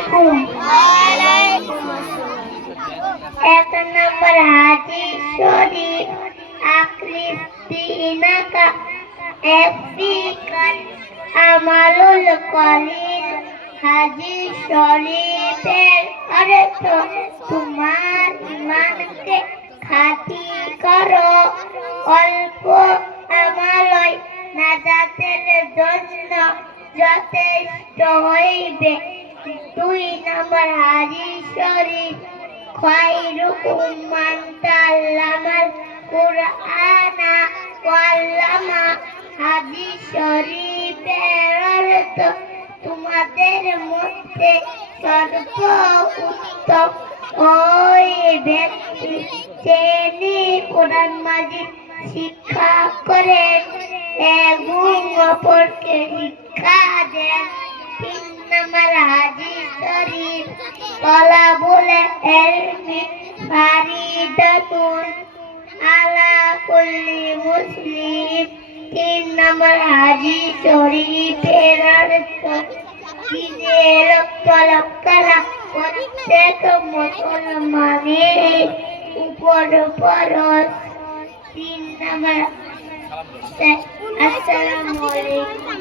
আলাইকুম। এক নম্বর হাদিস শরীফ আকৃতিনাকা এফিকান আমালুল কলিল। হাদিস শরীফের অর্থ তোমার ঈমানকে খাঁটি করো, অল্প আমলই নাজাতের জন্য যথেষ্ট হইবে। দুই নম্বর হাদিস শরীফ খায়রুকুম মান তাআল্লামাল কুরআনা ওয়া আল্লামা। হাদিস শরীফের অর্থ তোমাদের মধ্যে সর্বোত্তম ওই ব্যক্তি যিনি কোরআন মাজিদ শিক্ষা করেন এবং অপরকে শিক্ষা দেন। তিন নম্বর হাদিস শরীফ তালাবুল ইলমি ফারিদাতুন আলা কুল্লি মুসলিম। তিন নম্বর হাদিস শরীফের অর্থ দিনের তলবকারী প্রত্যেক মুসলমানের উপর ফরজ। তিন নম্বর। আসসালামু আলাইকুম।